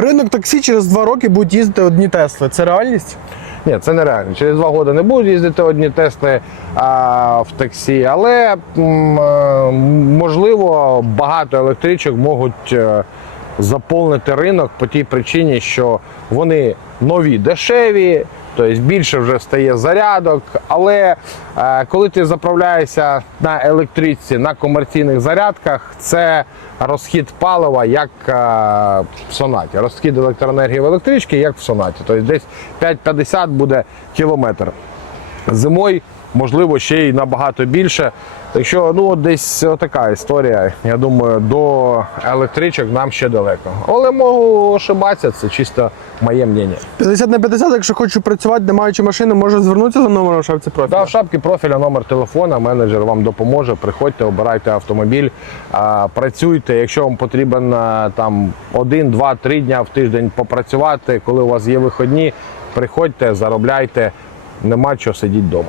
Ринок таксі через два роки будуть їздити одні Тесли. Це реальність? Ні, це нереально. Через два роки не будуть їздити одні Тесли а, в таксі, але е, можливо багато електричок можуть е, заповнити ринок по тій причині, що вони нові, дешеві. Тобто більше вже стає зарядок, але е, коли ти заправляєшся на електричці на комерційних зарядках, це розхід палива як е, в сонаті. Розхід електроенергії в електричці як в сонаті. Тобто десь 5,50 буде кілометр. Зимою, можливо, ще й набагато більше. Так що, ну, десь така історія. Я думаю, до електричок нам ще далеко. Але можу ошибатися, це чисто моє мнення. 50 на 50, якщо хочу працювати, не маючи машини, може звернутися за номером в шапці профіля? Да, в шапці профіля номер телефона, менеджер вам допоможе. Приходьте, обирайте автомобіль, працюйте. Якщо вам потрібен а, там один, два, три дня в тиждень попрацювати, коли у вас є вихідні, приходьте, заробляйте. Нема чого сидіти вдома.